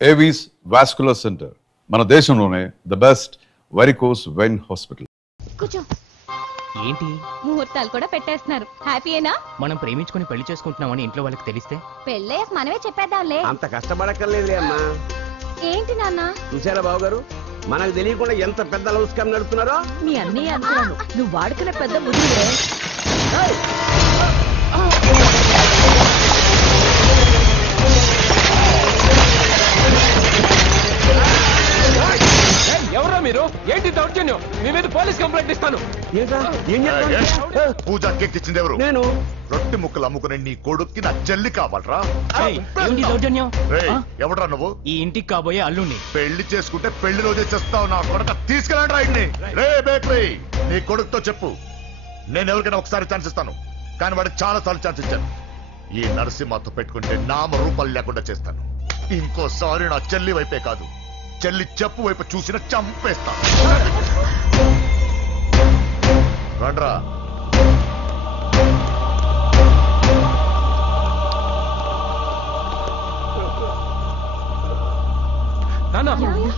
Avis vascular centre మన దేశంలోనే the best varicose vein hospital. కూర్చో. ఏంటి ముహూర్తాలు కూడా పెట్టేస్తున్నారు. హ్యాపీయేనా? మనం ప్రేమించుకుని పెళ్లి చేసుకుంటున్నామని ఇంట్లో వాళ్ళకి తెలిస్తే పెళ్ళయ్యాక మనమే చెప్పేద్దాంలే. అంత కష్టపడక్కర్లేదులే అమ్మా. ఏంటి నాన్న? చూసారా బాబు గారు, మనకు తెలియకుండా ఎంత పెద్ద లవ్ స్కామ్ నడుపుతున్నారో. మీ అన్నయ్య అనుకున్నాను, నువ్వు వాడుకునే పెద్ద ముదురే. ఎవరా మీరు? ఏంటి దౌర్జన్యం? మీ మీద పోలీస్ కంప్లైంట్ ఇస్తాను. పూజ కేక్ ఇచ్చింది ఎవరు? నేను రొట్టె ముక్కలు అమ్ముకునే నీ కొడుక్కి నా చెల్లి కావాలరా? ఏంటి దౌర్జన్యం? ఎవడరా నువ్వు? ఈ ఇంటికి కాబోయే అల్లుణ్ణి. పెళ్లి చేసుకుంటే పెళ్లి రోజే చేస్తావు. నా కొడుక తీసుకెళ్ళండి రైడ్ని. రే బేకరీ, నీ కొడుకుతో చెప్పు, నేను ఎవరికైనా ఒకసారి ఛాన్స్ ఇస్తాను, కానీ వాడికి చాలా సార్లు ఛాన్స్ ఇచ్చాను. ఈ నరసింహతో పెట్టుకుంటే నామ రూపాలు లేకుండా చేస్తాను. ఇంకోసారి నా చెల్లి వైపే కాదు, చెల్లి చెప్పు వైపు చూసిన చంపేస్తాను. రండ్రా.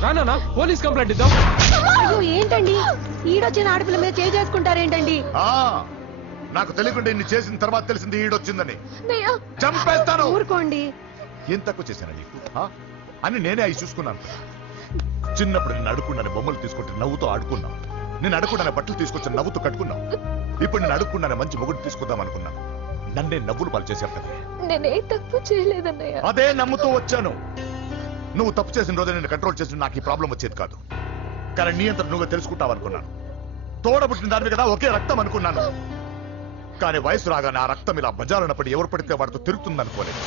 నానా పోలీస్ కంప్లైంట్ ఇద్దాం. అయ్యో ఏంటండి, ఈడొచ్చిన ఆడపిల్ల మీద చేసుకుంటారేంటండి? నాకు తెలియకుండా ఇన్ని చేసిన తర్వాత తెలిసింది ఈడొచ్చిందని. చంపేస్తాను. ఊరుకోండి. ఏం తక్కువ చేశాను నీకు అని నేనే అవి చూసుకున్నాను. చిన్నప్పుడు నేను అడుక్కున్నాను బొమ్మలు తీసుకుంటే నవ్వుతూ ఆడుకున్నాను. నేను అడుక్కున్నాను బట్టలు తీసుకొచ్చి నవ్వుతూ కట్టుకున్నాను. ఇప్పుడు నేను అడుక్కున్నాను మంచి మొగుడు తీసుకుందాం అనుకున్నాను. నన్నే నవ్వులు పాలు చేశారు కదా. నేనే తప్పు చేయలేదన్నయ్య. అదే నమ్ముతూ వచ్చాను. నువ్వు తప్పు చేసిన రోజు నేను కంట్రోల్ చేసిన నాకు ఈ ప్రాబ్లం వచ్చేది కాదు. కానీ నీ అంతా నువ్వే తెలుసుకుంటావు అనుకున్నాను. తోడబుట్టిన దానివి కదా, ఒకే రక్తం అనుకున్నాను. కానీ వయసు రాగానే ఆ రక్తం ఇలా బజారునప్పుడు ఎవరు పడితే వాడితో తిరుగుతుంది అనుకోలేదు.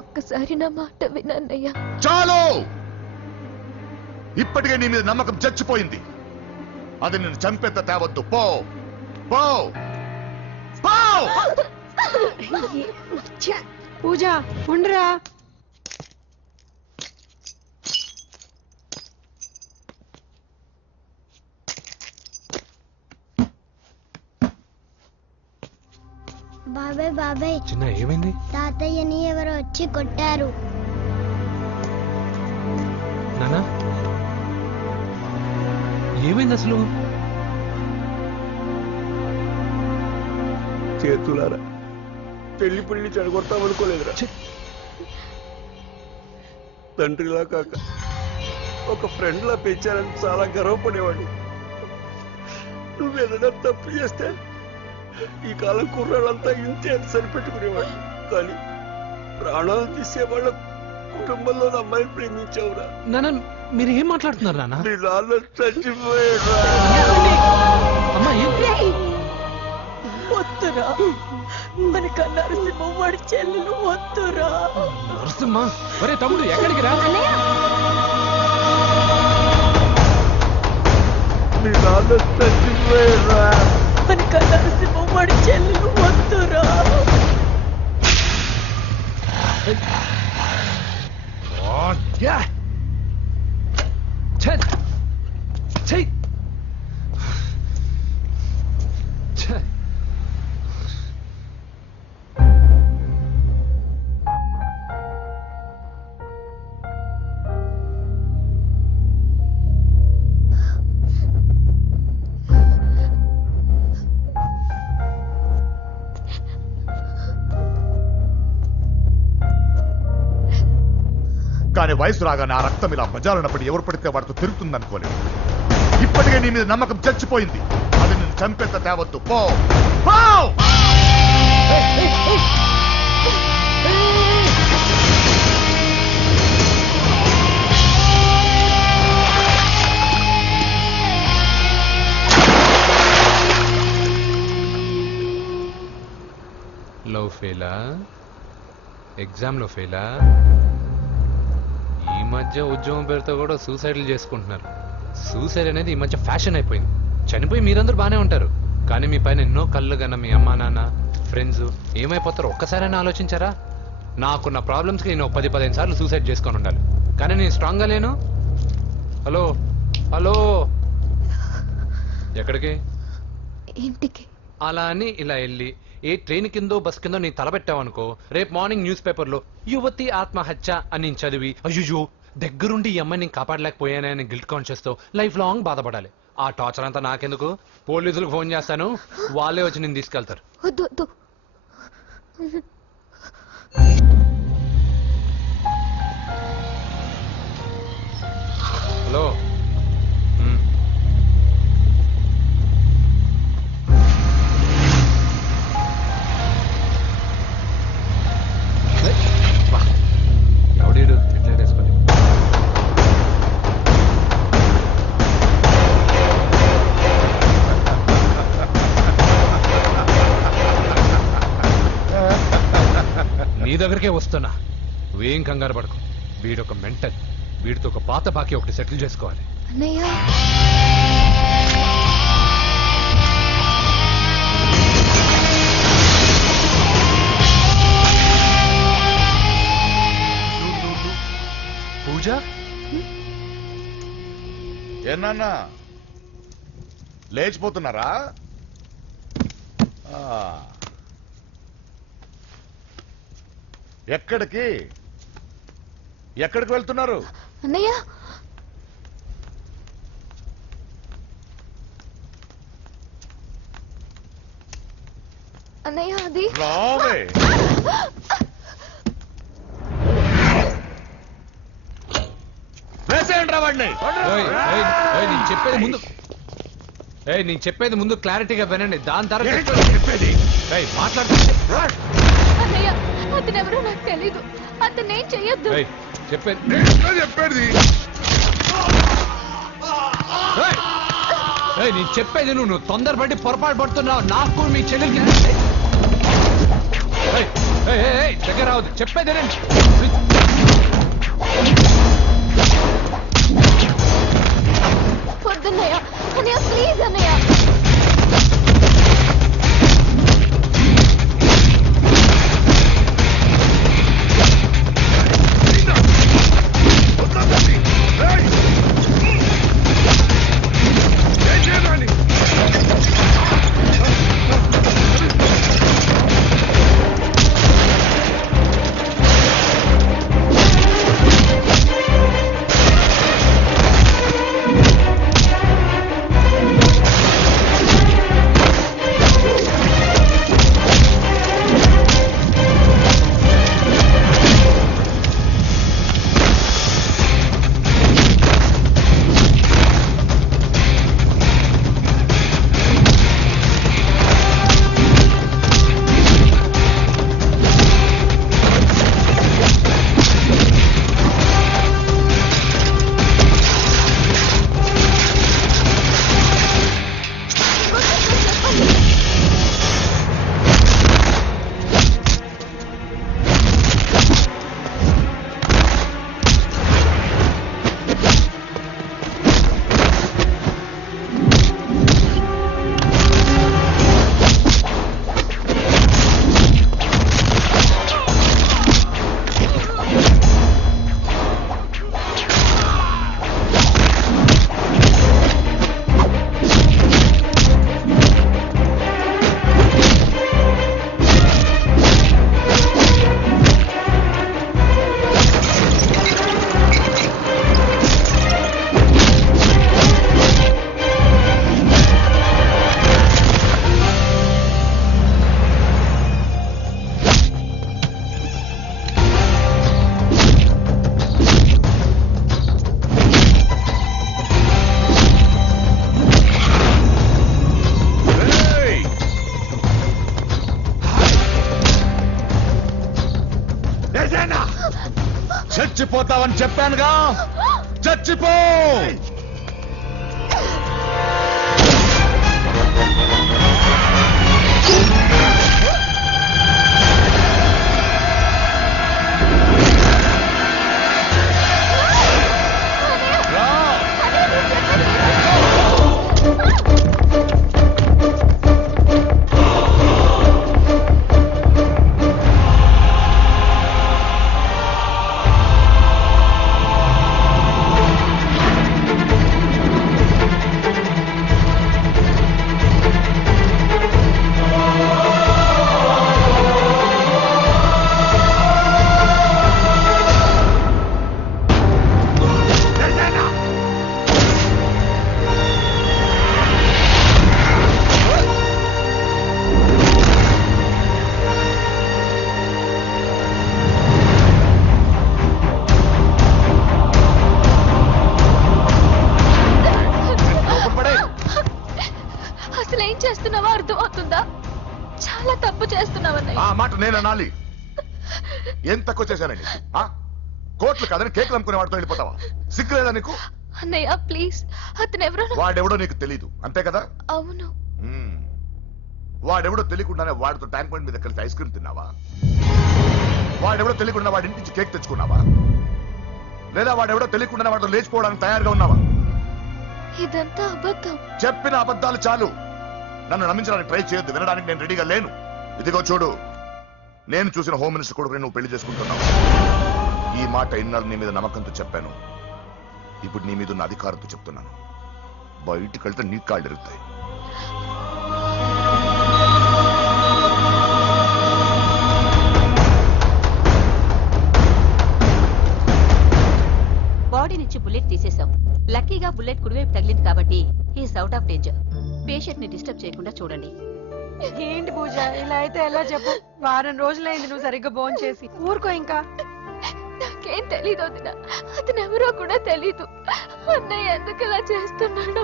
ఒక్కసారి నా మాట వినన్నయ్య. చాలు, ఇప్పటికే నీ మీద నమ్మకం చచ్చిపోయింది. అది నేను చంపేత తేవద్దు. పో పో పో. పూజ ఉండరా. బాబాయ్ బాబాయ్, చిన్న ఏమైంది? తాతయ్యని ఎవరో వచ్చి కొట్టారు. నానా ఏమైంది అసలు? చేతులారా పెళ్లి పెళ్లి చెడగొడతామనుకోలేదురా. తండ్రిలా కాక ఒక ఫ్రెండ్ లా పెంచాలని చాలా గర్వపడేవాడు. నువ్వేదైనా తప్పు చేస్తే ఈ కాలం కుర్రాళ్ళంతా ఇంతే అని సరిపెట్టుకునేవాడు. కానీ ప్రాణాలు తీసేవాళ్ళ కుటుంబంలో అమ్మాయిని ప్రేమించావురా. నాన్న మీరు ఏం మాట్లాడుతున్నారు నాన్న? నీ నాన్న చచ్చిపోయాడు. వద్దురా, మన నరసింహ వాడి చెల్లెలు వద్దురా. నరసింహ, ఒరే తమ్ముడు ఎక్కడికి రా? నీ నాన్న చచ్చిపోయాడు. మన నరసింహ వాడి చెల్లెలు వద్దురా. కానీ వయసు రాగానే ఆ రక్తం ఇలా బజారునప్పుడు ఎవరు పడితే వాడితో తిరుగుతుంది అనుకోలేదు. ఇప్పటికే నీ మీద నమ్మకం చచ్చిపోయింది. అది నేను చంపేత తేవద్దు. పో పో. లవ్ ఫెయిలా? ఎగ్జామ్లో ఫెయిలా? ఈ మధ్య ఉద్యోగం పేరుతో కూడా సూసైడ్లు చేసుకుంటున్నారు. సూసైడ్ అనేది ఈ మధ్య ఫ్యాషన్ అయిపోయింది. చనిపోయి మీరందరూ బాగానే ఉంటారు, కానీ మీ పైన ఎన్నో కళ్ళు కన్నా మీ అమ్మా నాన్న ఫ్రెండ్స్ ఏమైపోతారో ఒక్కసారైనా ఆలోచించారా? నాకున్న ప్రాబ్లమ్స్కి నేను 10-15 సార్లు సూసైడ్ చేసుకొని ఉండాలి, కానీ నేను స్ట్రాంగ్గా లేను. హలో హలో, ఎక్కడికి? ఇంటికి. అలా అని ఇలా వెళ్ళి ఏ ట్రైన్ కిందో బస్ కిందో నీ తలబెట్టావనుకో, రేపు మార్నింగ్ న్యూస్ పేపర్లో యువతి ఆత్మహత్య అని నేను చదివి అయ్యో దగ్గరుండి ఈ అమ్మాయిని నేను కాపాడలేకపోయానని గిల్ట్ కాన్షియస్ తో లైఫ్ లాంగ్ బాధపడాలి. ఆ టార్చర్ అంతా నాకెందుకు, పోలీసులకు ఫోన్ చేస్తాను, వాళ్ళే వచ్చి నేను తీసుకెళ్తారు. వద్దు వద్దు. హలో. ఎవడీడు ఎట్లా వేసుకొని నీ దగ్గరికే వస్తున్నా. నువ్వేం కంగారు పడకు. వీడొక మెంటల్. వీడితో ఒక పాత బాకీ ఒకటి సెటిల్ చేసుకోవాలి. అన్నయ్య పూజ ఏనా లేచిపోతున్నారా? ఆ. ఎక్కడికి ఎక్కడికి వెళ్తున్నారు? అన్నయ్య అన్నయ్య అది రావే. వేసేయండి రా వాడిని. నేను చెప్పేది ముందు నేను చెప్పేది ముందు క్లారిటీగా వినండి. దాని తర్వాత చెప్పేది మాట్లాడుతుంది. అన్నయ్య అతనెవరో నాకు తెలీదు. అతనేం చెయ్యొద్దు. చెప్పేది చెప్పేది నేను చెప్పేది నువ్వు తొందరపడి పొరపాటు పడుతున్నావు. నాకు మీ చెల్లెలకి దగ్గర రావద్దు. చెప్పేది వద్దన్నయ్య. అన్నయ్య ప్లీజ్ అన్నయ్య. చచ్చిపోతావని చెప్పానుగా. చచ్చిపో. నేను అనాలి. ఏం తక్కువ చేశానండి? కోట్లు కాదని కేకులు అమ్ముకునే వాడితో వెళ్ళిపోతావా? సిగ్గులేదా నీకు? అన్నయ్య ప్లీజ్, అతను ఎవరో వాడెవడో నీకు తెలీదు అంతే కదా? అవును. వాడెవడో తెలియకుండానే వాడితో ట్యాంక్ బండ్ మీద కలిసి ఐస్ క్రీమ్ తిన్నావా? వాడెవడో తెలియకుండా వాడి ఇంటి నుంచి కేక్ తెచ్చుకున్నావా? లేదా వాడెవడో తెలియకుండానే వాడితో లేచిపోవడానికి తయారుగా ఉన్నావా? ఇదంతా అబద్ధం. చెప్పిన అబద్ధాలు చాలు. నన్ను నమ్మించడానికి ట్రై చేయొద్దు. వినడానికి నేను రెడీగా లేను. ఇదిగో చూడు, నేను చూసిన హోమ్ మినిస్టర్ కొడుకు నువ్వు పెళ్లి చేసుకుంటున్నావు. ఈ మాట ఇన్నాళ్ళు నీ మీద నమ్మకంతో చెప్పాను. ఇప్పుడు నీ మీద ఉన్న అధికారంతో చెప్తున్నాను. బయటికి వెళ్తే నీ కాళ్ళు ఎరుగుతాయి. బాడీ నుంచి బుల్లెట్ తీసేశాం. లక్కీగా బుల్లెట్ కుడివైపు తగిలింది కాబట్టి is out of danger. Patient ని డిస్టర్బ్ చేయకుండా చూడండి. ఏంటి పూజ, ఇలా అయితే ఎలా చెప్పు? వారం రోజులైంది నువ్వు సరిగ్గా భోజనం చేసి. ఊరుకో ఇంకా. నాకేం తెలీదు వదిన, అతను ఎవరో కూడా తెలీదు. అన్నయ్య ఎందుకు ఇలా చేస్తున్నాడు?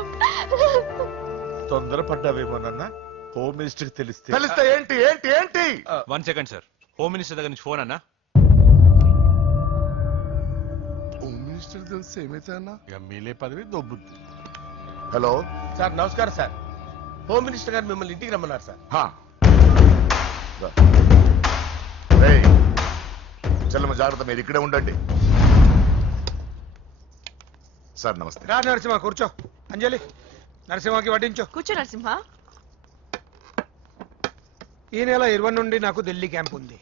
తొందరపడ్డావేమోనన్నా. హోమ్ మినిస్టర్ తెలిస్తే తెలిస్తే ఏంటి ఏంటి ఏంటి? 1 సెకండ్ సార్, హోమ్ మినిస్టర్ దగ్గర నుంచి ఫోన్ అన్నా. హోమ్ మినిస్టర్ తెలిస్తే ఏమైతే అన్నా? ఎమ్మెల్యే పదవి దొబ్బుద్ది. హలో సార్ నమస్కారం సార్. హోమ్ మినిస్టర్ గారు మిమ్మల్ని ఇంటికి రమ్మన్నారు సార్. చెల్లమ్మ జాగ్రత్త, మీరు ఇక్కడే ఉండండి. సార్ నమస్తే. రా నరసింహ కూర్చో. అంజలి నరసింహకి వడ్డించు. కూర్చో నరసింహ. ఈ నెల 20 నుండి నాకు ఢిల్లీ క్యాంప్ ఉంది.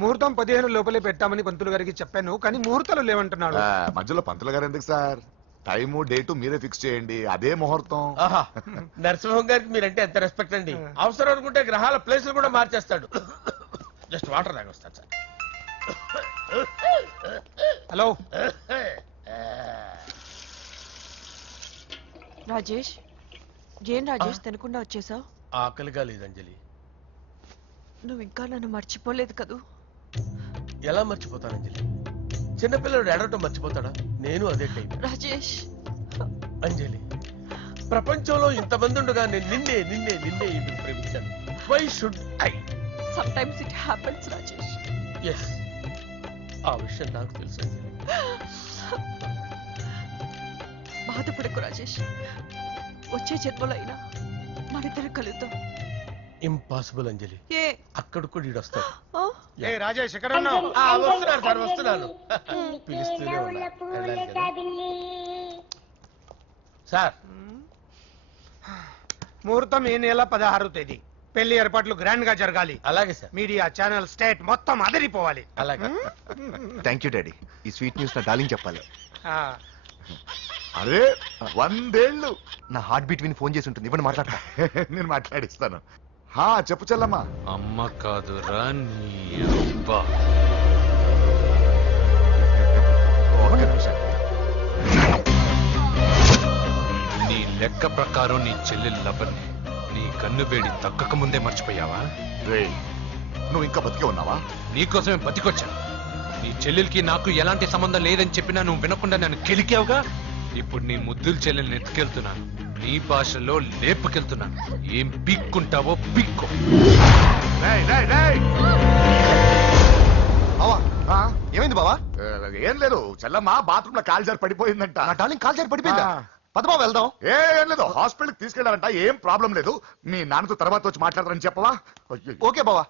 ముహూర్తం 15 లోపలే పెట్టామని పంతులు గారికి చెప్పాను, కానీ ముహూర్తాలు లేవంటున్నాడు. మధ్యలో పంతులు గారు ఎందుకు సార్? టైము డేటు మీరే ఫిక్స్ చేయండి, అదే ముహూర్తం. నరసింహం గారికి మీరంటే ఎంత రెస్పెక్ట్ అండి. అవసరం అనుకుంటే గ్రహాల ప్లేసులు కూడా మార్చేస్తాడు. జస్ట్ వాటర్ తాగొస్తాను సార్. హలో రాజేష్, ఏం రాజేష్ తినకుండా వచ్చేసావు? ఆకలిగా లేదు అంజలి. నువ్వు ఇంకా నన్ను మర్చిపోలేదు కదూ? ఎలా మర్చిపోతాను అంజలి? చిన్నపిల్లడు ఏడవటం మర్చిపోతాడా? నేను అదే టైం. రాజేష్ అంజలి, ప్రపంచంలో ఇంతమంది ఉండగా నేను నిన్నే నిన్నే నిన్నే ఇప్పుడు ప్రేమించాను. Why should I? Sometimes it happens Rajesh. Yes, ఆ విషయం నాకు తెలుసు అంజలి. బాధపడకు రాజేష్, వచ్చే జన్మలో అయినా మన ఇద్దరు కలుద్దాం. ఇంపాసిబుల్ అంజలి. ఏ అక్కడ కూడా ఈడు వస్తాడు. ఆ? ఏ రాజేష్ ఎక్కడ ఉన్నావు? వస్తున్నాను సార్, వస్తున్నాను. పిలుస్తూనే ఉన్నా. వెళ్ళాలి కదా. సార్ ముహూర్తం ఈ నెల 16వ తేదీ. పెళ్లి ఏర్పాట్లు గ్రాండ్ గా జరగాలి. అలాగే సార్. మీడియా ఛానల్ స్టేట్ మొత్తం అదిరిపోవాలి. అలాగే. Thank you daddy. ఈ స్వీట్ న్యూస్ నా డార్లింగ్ చెప్పాలి. అరే 100 ఏళ్ళు. నా హార్ట్ బీట్ విని ఫోన్ చేసి ఉంటుంది. ఇవ్వండి మాట్లాడతా. నేను మాట్లాడిస్తాను. చెప్పు చెల్లమ్మా. అమ్మ కాదురా నీ అబ్బా. ఒక్క నిమిషం. నీ లెక్క ప్రకారం నీ చెల్లెలు లవర్ని నీ కన్ను వేడి తగ్గక ముందే మర్చిపోయావా? రేయ్, నువ్వు ఇంకా బతికే ఉన్నావా? నీకోసమే బతికొచ్చాను. నీ చెల్లెలకి నాకు ఎలాంటి సంబంధం లేదని చెప్పినా నువ్వు వినకుండా నన్ను కెలికావుగా. ఇప్పుడు నీ ముద్దుల చెల్లెల్ని ఎత్తుకెళ్తున్నాను. నీ భాషలో లేపుకెళ్తున్నాను. ఏం పీక్కుంటావో పీక్కో. ఏమైంది బావా? ఏం లేదు, చెల్లమ్మ బాత్రూమ్ లో కాల్జారి పడిపోయిందంట. నా డార్లింగ్ కాల్ చేసి పడిపోయిందా? పద బావ వెళ్దాం. ఏం లేదు, హాస్పిటల్ కి తీసుకెళ్లారంట. ఏం ప్రాబ్లం లేదు. మీ నాన్నతో తర్వాత వచ్చి మాట్లాడతారని చెప్పవా? ఓకే బావా.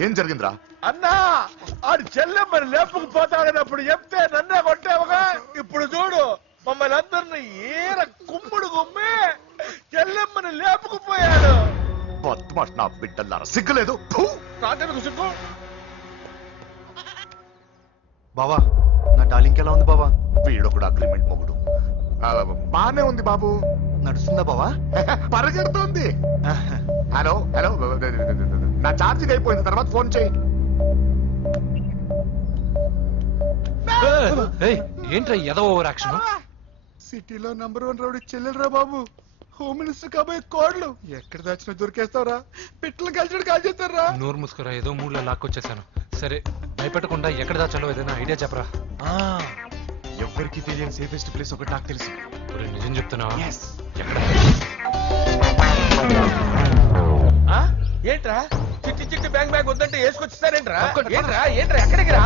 ఏం జరిగిందిరా? అన్నా ఆడు చెల్లెమ్మని లేపుకుపోతాడన్నప్పుడు చెప్తే నన్నే కొట్టావుగా. ఇప్పుడు చూడు మమ్మల్ని అందరిని ఏర కుమ్ముడు కుమ్మి చెల్లెమ్మని లేపుకుపోయాడు. బద్మాష్ నా బిడ్డల్లారా, సిగ్గులేదు? ఫు! నాకెందుకు సిగ్గు? బావా నా డార్లింగ్ ఎలా ఉంది బావా? వీడొకడు అగ్రిమెంట్ మొగుడు. బానే ఉంది బాబు. నడుస్తుందా బావా? పరిగెడుతుంది. హలో హలో, నా ఛార్జింగ్ అయిపోయింది, తర్వాత ఫోన్ చేయి. ఏంట్రా ఎదవ ఓవర్ యాక్షన్? సిటీలో నంబర్ 1 రౌడీ చెల్లెలరా బాబు. హోమ్ మినిస్టర్ కాబోయే కోడ్లు ఎక్కడ దాచినా దొరికేస్తారా? పిట్టలు కలిసి కాల్ చేస్తారా? నోరు ముసుకురా, ఏదో మూడ్లో లాక్కొచ్చేసాను. సరే భయపెట్టకుండా ఎక్కడ దాచాలో ఏదైనా ఐడియా చెప్పరా. ఎవరికి తెలియని సేఫెస్ట్ ప్లేస్ ఒకటి నాకు తెలుసు. ఒరేయ్, నిజం చెప్తున్నావా? ఎక్కడ? ఏంట్రా చిట్టి చిట్టి బ్యాంక్ బ్యాగ్ వద్దంటే వేసుకొచ్చిస్తారేంట్రా? ఏంట్రా ఏంట్రా ఎక్కడికి రా?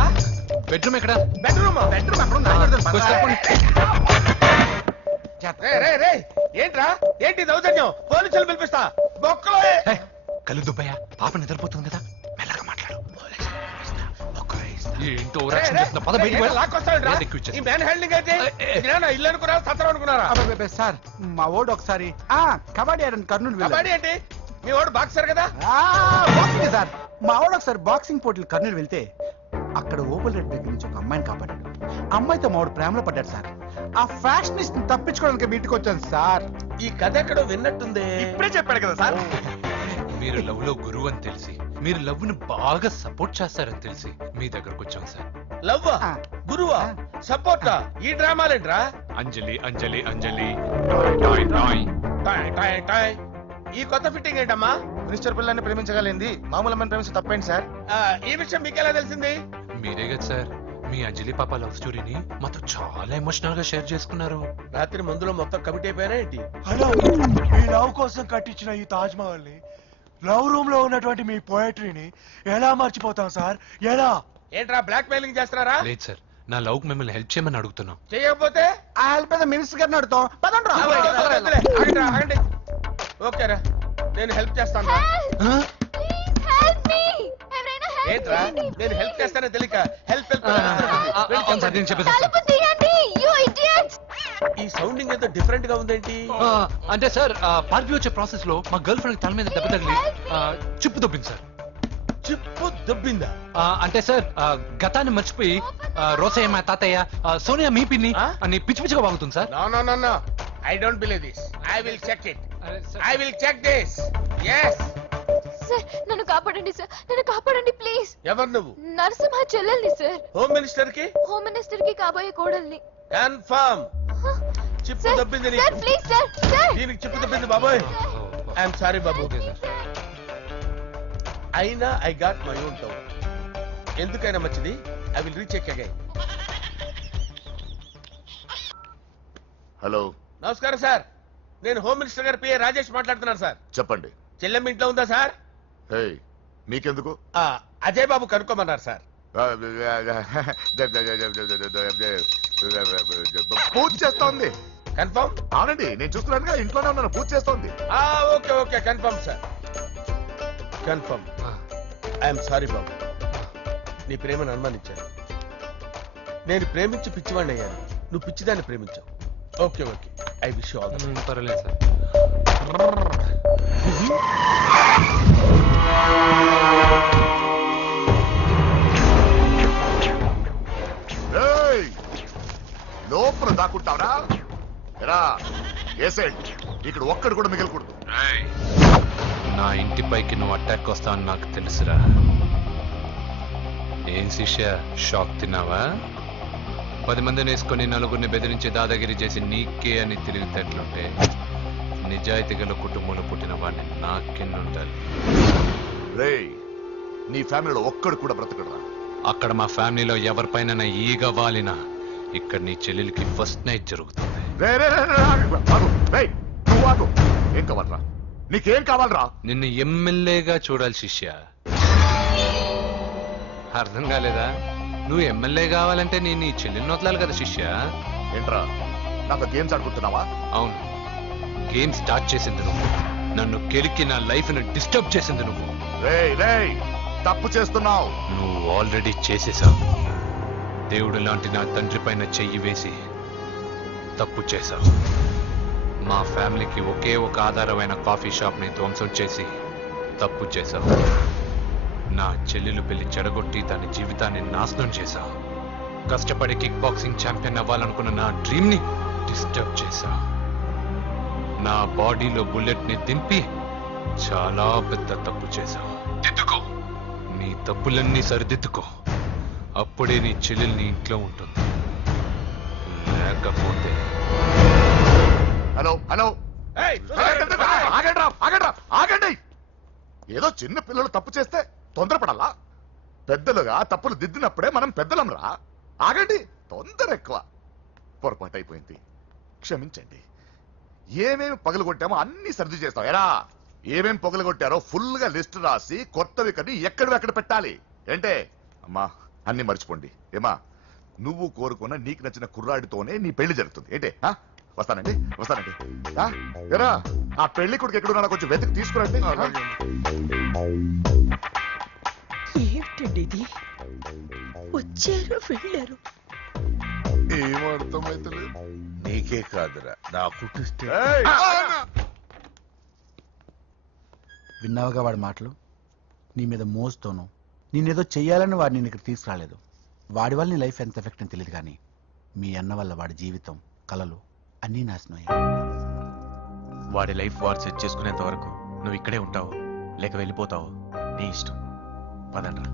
బెడ్రూమ్ ఎక్కడ? బెడ్రూమ్ బెడ్రూమ్ అక్కడ ఉందా? ఏంట్రా ఏంటి దౌర్జన్యం? పోలీసులు పిలిపిస్తా. బొక్కలో కళ్ళు దుబ్బయ్యా, పాప నిద్రపోతుంది కదా, మెల్లగా మాట్లాడు. ఏంటో ఓవర్ యాక్షన్ చేస్తున్నా, పద బయటికి వెళ్ళు. ఈ మ్యాన్ హ్యాండింగ్ అయితే ఇల్లు అనుకున్నారా సత్రం అనుకున్నారా? సార్ మా ఓడు ఒకసారి కబడ్డీ ఆడని కర్నూలు కబడ్డీ ఏంటి? మీ వాడు బాక్సర్ కదా? Boxing sir. మా ఓడు ఒకసారి బాక్సింగ్ పోటీలు కర్నూలు వెళ్తే అక్కడ ఓపెల్ రెడ్ దగ్గర నుంచి ఒక అమ్మాయిని కాపాడాడు. అమ్మాయితో మా వాడు ప్రేమలో పడ్డాడు సార్. ఆ ఫ్యాషనిస్ట్ తప్పించుకోవడానికి మీటికి వచ్చాను సార్. ఈ కథ ఎక్కడో విన్నట్టుంది. ఇప్పుడే చెప్పాడు కదా సార్. మీరు లవ్ లో గురువు అని తెలిసి, మీరు లవ్ ను బాగా సపోర్ట్ చేస్తారని తెలిసి మీ దగ్గరకు వచ్చాం సార్. లవ్వా గురువా సపోర్టా? ఈ డ్రామాలేంట్రా? అంజలి అంజలి అంజలి టాయ్ టాయ్ టాయ్ టాయ్ టాయ్. ఈ కొత్త ఫిట్టింగ్ ఏంటమ్మా? మినిస్టర్ పిల్లల్ని ప్రేమించగలిగింది మామూలు అమ్మని ప్రేమించి తప్పేంటి సార్? ఈ విషయం మీకెలా తెలిసింది? మీరే కదా సార్ మీ అంజలి పాప లవ్ స్టోరీని మాతో చాలా ఎమోషనల్ గా షేర్ చేసుకున్నారు. రాత్రి మందులో మొత్తం కమిటీ అయిపోయినా ఏంటి? హలో, మీ లవ్ కోసం కట్టించిన ఈ తాజ్ మహల్ ని, లవ్ రూమ్ లో ఉన్నటువంటి మీ పోయట్రీని ఎలా మర్చిపోతాం సార్? ఎలా? ఏంట్రా బ్లాక్ మెయిలింగ్ చేస్తున్నారా? లేదు సార్, నా లవ్ కు మిమ్మల్ని హెల్ప్ చేయమని అడుగుతున్నాం. చేయకపోతే ఆ హెల్ప్ అయితే మినిస్టర్ గారిని అడుగుతాం. పదండి రా. ఆగండి ఆగండి. ఓకేరా, నేను హెల్ప్ చేస్తాను. ఏంట్రా నేను హెల్ప్ చేస్తానో తెలియక హెల్ప్ ఈ సౌండింగ్ ఏదో డిఫరెంట్ గా ఉందేంటి? అంటే సార్ పార్టీ వచ్చే ప్రాసెస్ లో మా గర్ల్ ఫ్రెండ్ తల మీద దెబ్బ తగిలి చిప్పు దొబ్బింది సార్. చిప్పు దొబ్బిందా? అంటే సార్ గతాన్ని మర్చిపోయి రోసయ్య మా తాతయ్య, సోనియా మీ పిన్ని అని పిచ్చి పిచ్చిగా బాగుతుంది sir. No I don't believe this. I will check it. I will check this. yes sir నన్ను కాపాడండి సార్, నన్ను కాపాడండి ప్లీజ్. ఎవరు నువ్వు? నరసింహ చెల్లెల్ని సార్. హోమ్ మినిస్టర్ కి? హోమ్ మినిస్టర్ కి కాబోయే కోడల్ని. కన్ఫర్మ్. చిప్పు దొబ్బింది సార్ ప్లీజ్ సార్. సార్ దీనికి చిప్పు దొబ్బింది బాబోయ్. ఐఎమ్ సారీ బాబు. అయినా I got my own town. ఎందుకైనా మంచిది I will recheck again. Hello, నమస్కారం సార్. నేను హోమ్ మినిస్టర్ గారి పిఏ రాజేష్ మాట్లాడుతున్నాను సార్. చెప్పండి. చెల్లెమ్మ ఇంట్లో ఉందా సార్? హే, మీకెందుకు? అజయ్ బాబు కనుక్కోమన్నారు సార్. పూజ చేస్తోంది. కన్ఫర్మ్? అవునండి, నేను చూస్తున్నానుగా, ఇంట్లోనే ఉన్నాను, పూజ చేస్తోంది. Okay okay confirm sir. Confirm. I'm sorry బాబు, నీ ప్రేమను అనుమానించాను. నేను ప్రేమించి పిచ్చివాడిని అయ్యాను, నువ్వు పిచ్చిదాన్ని ప్రేమించావు. Okay okay, I wish you all the best. పర్వాలేదు సార్. లోపల దాక్కుంటావరా? ఎరా ఏసెంట్, ఇక్కడ ఒక్కడు కూడా మిగలకూడదు. నా ఇంటి పైకి నువ్వు అటాక్ వస్తావని నాకు తెలుసురా. ఏం శిష్య, షాక్ తిన్నావా? 10 మందిని వేసుకొని నలుగురిని బెదిరించి దాదాగిరి చేసి నీకే అని తిరిగితేట్లుంటే నిజాయితీ గల కుటుంబంలో పుట్టిన వాడిని నాకెన్నుంటారు. రే, నీ ఫ్యామిలీలో ఒక్కడు కూడా బ్రతకడరా? అక్కడ మా ఫ్యామిలీలో ఎవరిపైన ఈగ వాలినా ఇక్కడ నీ చెల్లెలికి ఫస్ట్ నైట్ జరుగుతుంది. ఏం కావాలరా? నీకేం కావాలరా? నిన్ను ఎమ్మెల్యేగా చూడాలి శిష్య. అర్థం కాలేదా? నువ్వు ఎమ్మెల్యే కావాలంటే నేను నీ చెల్లెల్ని వదలాలి కదా శిష్య. ఏంట్రా, నాతో గేమ్స్ ఆడుకుంటున్నావా? అవును, గేమ్ స్టార్ట్ చేసింది నువ్వు, నన్ను కెలికి నా లైఫ్ ను డిస్టర్బ్ చేసింది నువ్వు. తప్పు చేస్తున్నావు. నువ్వు ఆల్రెడీ చేసేసావు. దేవుడు లాంటి నా తండ్రి పైన చెయ్యి వేసి తప్పు చేశావు. మా ఫ్యామిలీకి ఒకే ఒక ఆధారమైన కాఫీ షాప్ని ధ్వంసం చేసి తప్పు చేశావు. నా చెల్లెలు పెళ్లి చెడగొట్టి దాని జీవితాన్ని నాశనం చేశావు. కష్టపడి కిక్ బాక్సింగ్ ఛాంపియన్ అవ్వాలనుకున్న నా డ్రీమ్ని డిస్టర్బ్ చేశావు. నా బాడీలో బుల్లెట్ ని దింపి చాలా పెద్ద తప్పు చేశావు. దిద్దుకో, నీ తప్పులన్నీ సరిదిద్దుకో. అప్పుడే నీ చెల్లెలు నీ ఇంట్లో ఉంటుంది. లేకపోతే హలో హలో ఆగండి ఆగండి ఆగండి. ఏదో చిన్న పిల్లలు తప్పు చేస్తే తొందరపడాలా? పెద్దలుగా తప్పులు దిద్దినప్పుడే మనం పెద్దలంరా. ఆగండి, తొందర ఎక్కువ. పొరపాటు అయిపోయింది, క్షమించండి. ఏమేమి పగలగొట్టామో అన్ని సర్ది చేస్తాం. ఎరా ఏమేమి పగలగొట్టారో ఫుల్ గా లిస్ట్ రాసి కొత్తవి కని ఎక్కడ పెట్టాలి. ఏంటే అమ్మా, అన్ని మర్చిపోండి. ఏమా, నువ్వు కోరుకున్న నీకు నచ్చిన కుర్రాడితోనే నీ పెళ్లి జరుగుతుంది. ఏంటే వస్తానండి వస్తానండి. ఎరా ఆ పెళ్లి కొడుకు ఎక్కడున్నా కొంచెం వెతికి తీసుకురండి. ఏమిటండి ఇది? వచ్చారు వెళ్ళారు. ఏం అర్థమైతలేదు. నీకే కాదురా నాకు విన్నావుగా వాడి మాటలు. నీ మీద మోస్తోను నేనేదో చెయ్యాలని వాడు నేను ఇక్కడ తీసుకురాలేదు. వాడి వల్ల నీ లైఫ్ ఎంత ఎఫెక్ట్ అని తెలియదు, కానీ మీ అన్న వల్ల వాడి జీవితం, కలలు అన్నీ నాశనం అయ్యాయి. వాడి లైఫ్ వాడు సెట్ చేసుకునేంత వరకు నువ్వు ఇక్కడే ఉంటావు, లేక వెళ్ళిపోతావు, నీ ఇష్టం. పదండ్రా.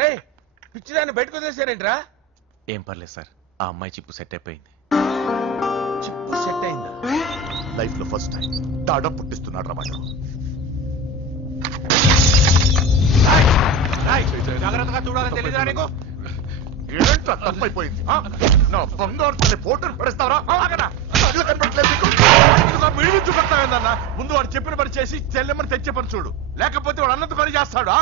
రే పిచ్చిదాన్ని బయటకు వదిలేసారేంట్రా? ఏం పర్లేదు సార్, ఆ అమ్మాయి చిప్పు సెట్ అయిపోయింది. చిప్పు సెట్ అయిందా? లైఫ్ లో ఫస్ట్ టైం తాడ పుట్టిస్తున్నాడు రమాట. జాగ్రత్తగా చూడాలని తెలియదా నీకు? ఏంట్రా తప్పైపోయింది? నా బంగారు తల్లి ఫోటోలు పడేస్తావరా? కనపడలేదు నీకు? చూపెడతావేందన్నా? ముందు వాడు చెప్పిన పని చేసి చెల్లెమ్మని తెచ్చే పని చూడు, లేకపోతే వాడు అన్నది పని చేస్తాడు.